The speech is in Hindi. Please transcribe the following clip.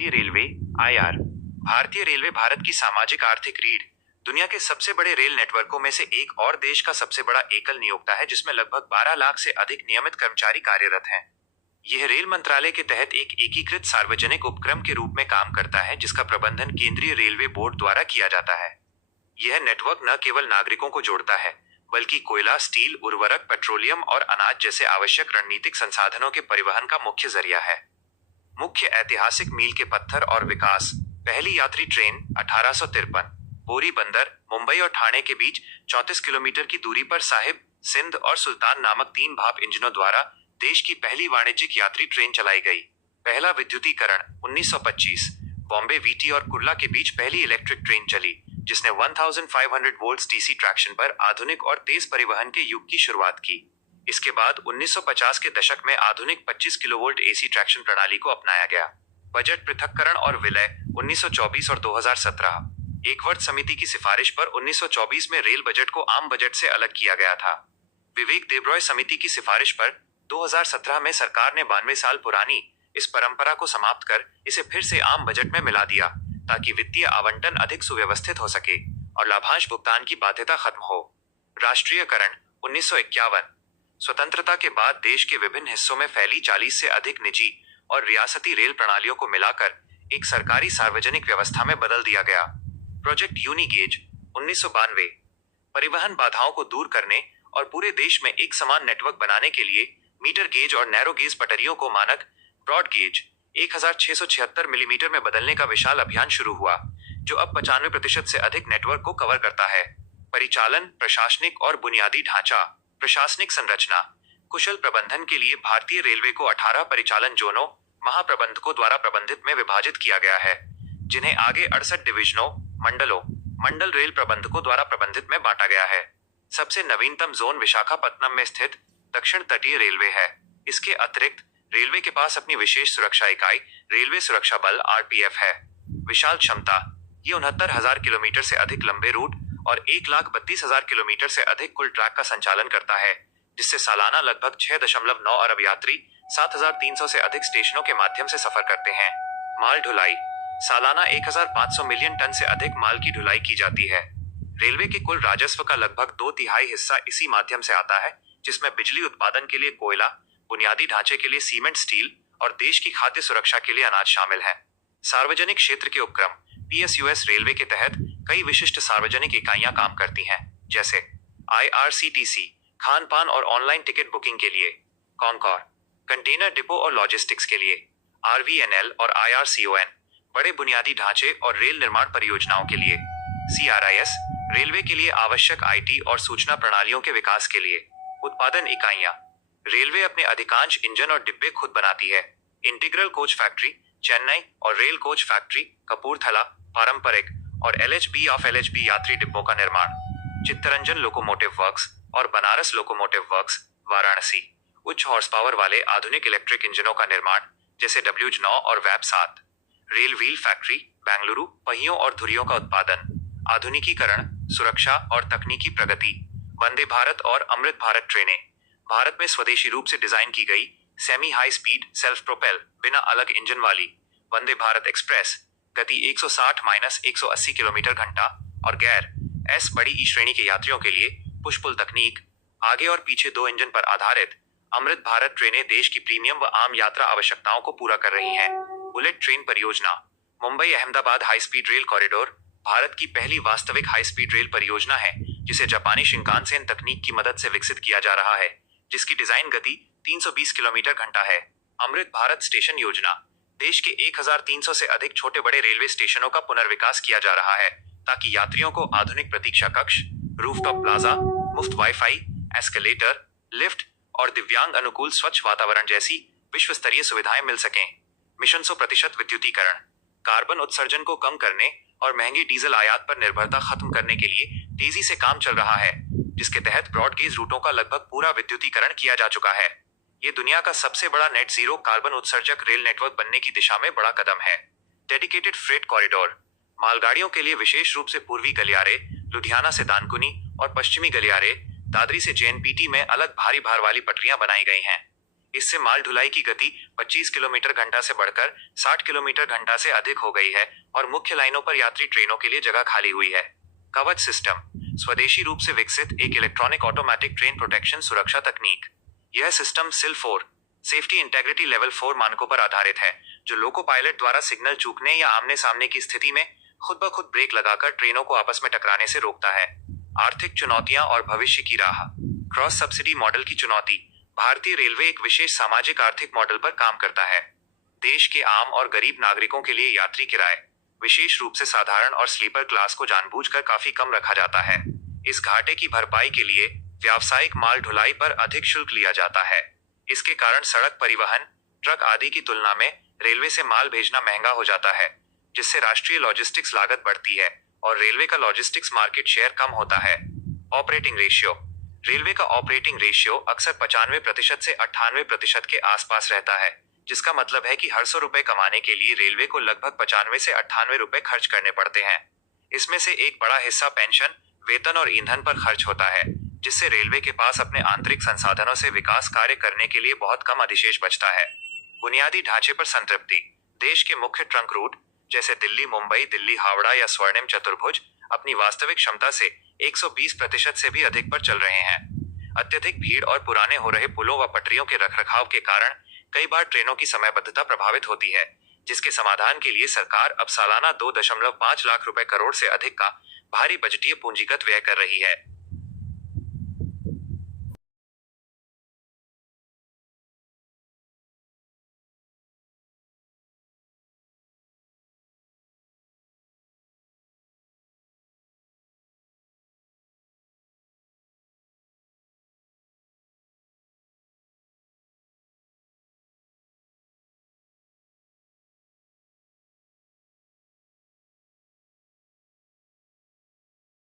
भारतीय रेलवे आईआर। भारतीय रेलवे भारत की सामाजिक आर्थिक रीढ़, दुनिया के सबसे बड़े रेल नेटवर्कों में से एक और देश का सबसे बड़ा एकल नियोक्ता है, जिसमें लगभग 12 लाख से अधिक नियमित कर्मचारी कार्यरत हैं। यह रेल मंत्रालय के तहत एक एकीकृत सार्वजनिक उपक्रम के रूप में काम करता है, जिसका प्रबंधन केंद्रीय रेलवे बोर्ड द्वारा किया जाता है। यह नेटवर्क न केवल नागरिकों को जोड़ता है, बल्कि कोयला, स्टील, उर्वरक, पेट्रोलियम और अनाज जैसे आवश्यक रणनीतिक संसाधनों के परिवहन का मुख्य जरिया है। मुख्य ऐतिहासिक मील के पत्थर और विकास। पहली यात्री ट्रेन 1853। बोरी बंदर, मुंबई और ठाणे के बीच 34 किलोमीटर की दूरी पर साहिब, सिंध और सुल्तान नामक 3 भाप इंजनों द्वारा देश की पहली वाणिज्यिक यात्री ट्रेन चलाई गई। पहला विद्युतीकरण 1925। बॉम्बे वीटी और कुर्ला के बीच पहली इलेक्ट्रिक ट्रेन चली, जिसने 1500 वोल्ट्स डीसी ट्रैक्शन पर आधुनिक और तेज परिवहन के युग की शुरुआत की। इसके बाद 1950 के दशक में आधुनिक 25 किलोवोल्ट एसी ट्रैक्शन प्रणाली को अपनाया गया। बजट पृथक्करण और विलय 1924 और 2017। एक वर्ष समिति की सिफारिश पर 1924 में रेल बजट को आम बजट से अलग किया गया था। विवेक देबरॉय समिति की सिफारिश पर 2017 में सरकार ने 92 साल पुरानी इस परंपरा को समाप्त कर इसे फिर से आम बजट में मिला दिया, ताकि वित्तीय आवंटन अधिक सुव्यवस्थित हो सके और लाभांश भुगतान की बाध्यता खत्म हो। राष्ट्रीयकरण 1951। स्वतंत्रता के बाद देश के विभिन्न हिस्सों में फैली 40 से अधिक निजी और रियासती रेल प्रणालियों को मिलाकर एक सरकारी सार्वजनिक व्यवस्था में बदल दिया गया। प्रोजेक्ट यूनिगेज 1992। परिवहन बाधाओं को दूर करने और पूरे देश में एक समान नेटवर्क बनाने के लिए मीटर गेज और नैरो गेज पटरियों को मानक ब्रॉड गेज 1676 मिलीमीटर में बदलने का विशाल अभियान शुरू हुआ, जो अब 95% से अधिक नेटवर्क को कवर करता है। परिचालन, प्रशासनिक और बुनियादी ढांचा। प्रशासनिक संरचना। कुशल प्रबंधन के लिए भारतीय रेलवे को 18 परिचालन जोनों, महाप्रबंधकों द्वारा प्रबंधित में विभाजित किया गया है, जिन्हें आगे 68 डिविजनों, मंडलों, मंडल रेल प्रबंधकों द्वारा प्रबंधित में बांटा गया है। सबसे नवीनतम जोन विशाखापत्तनम में स्थित दक्षिण तटीय रेलवे है। इसके अतिरिक्त रेलवे के पास अपनी विशेष सुरक्षा इकाई रेलवे सुरक्षा बल आरपीएफ है। विशाल क्षमता। ये 69,000 किलोमीटर से अधिक लंबे रूट और 1,32,000 किलोमीटर से अधिक कुल ट्रैक का संचालन करता है, जिससे सालाना लगभग 6.9 अरब यात्री 7,300 से अधिक स्टेशनों के माध्यम से सफर करते हैं। माल ढुलाई। सालाना 1,500 मिलियन टन से अधिक माल की ढुलाई की जाती है। रेलवे के कुल राजस्व का लगभग 2/3 हिस्सा इसी माध्यम से आता है, जिसमें बिजली उत्पादन के लिए कोयला, बुनियादी ढांचे के लिए सीमेंट, स्टील और देश की खाद्य सुरक्षा के लिए अनाज शामिल है। सार्वजनिक क्षेत्र के उपक्रम पीएसयूएस रेलवे के तहत कई विशिष्ट सार्वजनिक इकाइयां काम करती हैं, जैसे आईआरसीटीसी खान पान और ऑनलाइन टिकट बुकिंग के लिए, कॉनकॉर कंटेनर डिपो और लॉजिस्टिक्स के लिए, आरवीएनएल और आईआरसीओएन बड़े बुनियादी ढांचे और रेल निर्माण परियोजनाओं के लिए, सीआरआईएस रेलवे के लिए आवश्यक आईटी और सूचना प्रणालियों के विकास के लिए। उत्पादन इकाइयां। रेलवे अपने अधिकांश इंजन और डिब्बे खुद बनाती है। इंटीग्रल कोच फैक्ट्री चेन्नई और रेल कोच फैक्ट्री कपूरथला, पारंपरिक और एलएचबी यात्री डिब्बों का निर्माण। चित्तरंजन लोकोमोटिव वर्क्स और बनारस लोकोमोटिव वर्क्स वाराणसी उच्च हॉर्स पावर वाले आधुनिक इलेक्ट्रिक इंजनों का निर्माण, जैसे WJ9 और वैब7। रेल व्हील फैक्ट्री बेंगलुरु पहियों और धुरियों का उत्पादन। आधुनिकीकरण, सुरक्षा और तकनीकी प्रगति। वंदे भारत और अमृत भारत ट्रेनें भारत में स्वदेशी रूप से डिजाइन की गई semi high speed self propel बिना अलग इंजन वाली वंदे भारत एक्सप्रेस, गति 160-180 किलोमीटर घंटा और गैर एस बड़ी ई श्रेणी के यात्रियों के लिए पुश पुल तकनीक, आगे और पीछे 2 इंजन पर आधारित अमृत भारत ट्रेनें देश की प्रीमियम व आम यात्रा आवश्यकताओं को पूरा कर रही हैं। बुलेट ट्रेन परियोजना। Mumbai Ahmedabad high speed rail corridor Bharat की पहली वास्तविक हाई स्पीड रेल परियोजना है, जिसे जापानी शिंकानसेन तकनीक की मदद से विकसित किया जा रहा है, जिसकी डिजाइन गति 320 किलोमीटर घंटा है। अमृत भारत स्टेशन योजना। देश के 1,300 से अधिक छोटे बड़े रेलवे स्टेशनों का पुनर्विकास किया जा रहा है, ताकि यात्रियों को आधुनिक प्रतीक्षा कक्ष, रूफटॉप प्लाजा, मुफ्त वाईफाई, एस्केलेटर, लिफ्ट और दिव्यांग अनुकूल स्वच्छ वातावरण जैसी विश्व स्तरीय सुविधाएं मिल सकें। मिशन 100% विद्युतीकरण। कार्बन उत्सर्जन को कम करने और महंगी डीजल आयात पर निर्भरता खत्म करने के लिए तेजी से काम चल रहा है, जिसके तहत ब्रॉडगेज रूटों का लगभग पूरा विद्युतीकरण किया जा चुका है। ये दुनिया का सबसे बड़ा नेट जीरो कार्बन उत्सर्जक रेल नेटवर्क बनने की दिशा में बड़ा कदम है। Dedicated freight corridor. मालगाड़ियों के लिए विशेष रूप से पूर्वी गलियारे, लुधियाना से दानकुनी और पश्चिमी गलियारे, दादरी से जेएनपीटी में अलग भारी भार वाली पटरियां बनाई गई हैं। इससे माल ढुलाई की गति 25 किलोमीटर घंटा से बढ़कर 60 किलोमीटर घंटा से अधिक हो गई है और मुख्य लाइनों पर यात्री ट्रेनों के लिए जगह खाली हुई है। कवच सिस्टम, स्वदेशी रूप से विकसित एक इलेक्ट्रॉनिक ऑटोमेटिक ट्रेन प्रोटेक्शन सुरक्षा तकनीक। यह सिस्टम सिल 4 सेफ्टी इंटेग्रिटी लेवल 4 मानकों पर आधारित है, जो लोको पायलट द्वारा सिग्नल चूकने या आमने सामने की स्थिति में खुद ब खुद ब्रेक लगाकर ट्रेनों को आपस में टकराने से रोकता है। आर्थिक चुनौतियां और भविष्य की राह। क्रॉस सब्सिडी मॉडल की चुनौती। भारतीय रेलवे एक विशेष सामाजिक आर्थिक मॉडल पर काम करता है। देश के आम और गरीब नागरिकों के लिए यात्री किराए, विशेष रूप से साधारण और स्लीपर क्लास को जानबूझकर काफी कम रखा जाता है। इस घाटे की भरपाई के लिए व्यावसायिक माल ढुलाई पर अधिक शुल्क लिया जाता है। इसके कारण सड़क परिवहन, ट्रक आदि की तुलना में रेलवे से माल भेजना महंगा हो जाता है, जिससे राष्ट्रीय लॉजिस्टिक्स लागत बढ़ती है और रेलवे का लॉजिस्टिक्स मार्केट शेयर कम होता है। Operating ratio. रेलवे का ऑपरेटिंग रेशियो अक्सर 95% से 98% के आसपास रहता है, जिसका मतलब है कि हर 100 रुपए कमाने के लिए रेलवे को लगभग 95 से 98 रुपए खर्च करने पड़ते हैं। इसमें से एक बड़ा हिस्सा पेंशन, वेतन और ईंधन पर खर्च होता है, जिससे रेलवे के पास अपने आंतरिक संसाधनों से विकास कार्य करने के लिए बहुत कम अधिशेष बचता है। बुनियादी ढांचे पर संतृप्ति। देश के मुख्य ट्रंक रूट जैसे दिल्ली मुंबई, दिल्ली हावड़ा या स्वर्णिम चतुर्भुज अपनी वास्तविक क्षमता से 120% से भी अधिक पर चल रहे हैं। अत्यधिक भीड़ और पुराने हो रहे पुलों व पटरियों के रखरखाव के कारण कई बार ट्रेनों की समयबद्धता प्रभावित होती है, जिसके समाधान के लिए सरकार अब सालाना 2.5 लाख रुपए करोड़ से अधिक का भारी बजटीय पूंजीगत व्यय कर रही है।